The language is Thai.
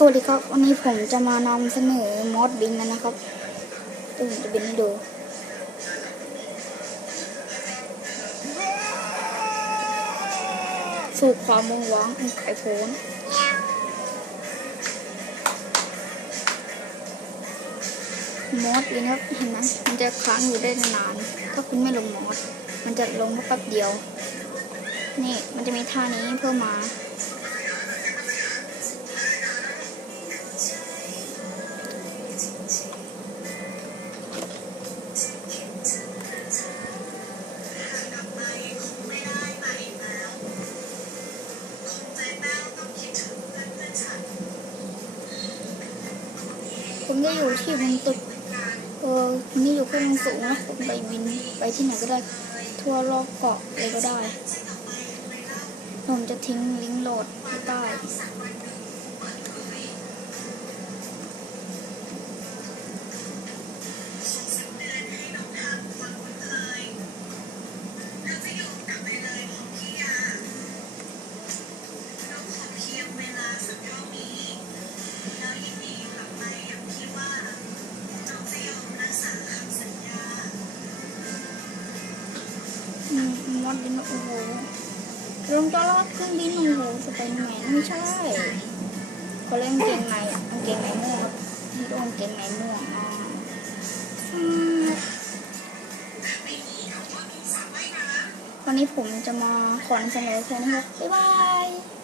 สวัสดีครับ วันนี้ผมจะมานำเสนอมอสบินนะครับเดี๋ยวผมจะบินให้ดูสู่ความมุ่งหวังไกลโพนมอสบินครับเห็นไหมมันจะค้างอยู่ได้นานถ้าคุณไม่ลงมอสมันจะลงแค่แป๊บเดียว นี่มันจะมีท่านี้เพิ่มมา ผมจะอยู่ที่บนตึกเออผมนี่อยู่ขึ้นสูงนะผมไปบินไปที่ไหนก็ได้ ทั่วรอบเกาะเลยก็ได้ ผมจะทิ้งลิงก์โหลดใต้ อนบินโอ้โหลงจอรอดเครื่องบินโอ้โหสไปเดอร์แมนไม่ใช่เขาเล่นเกงในอะกงเกงในม่วงที่โดนเกงในม่วงอ่าอืมวันนี้ผมจะมาขอนเสนอแค่นี้ครับบ๊ายบาย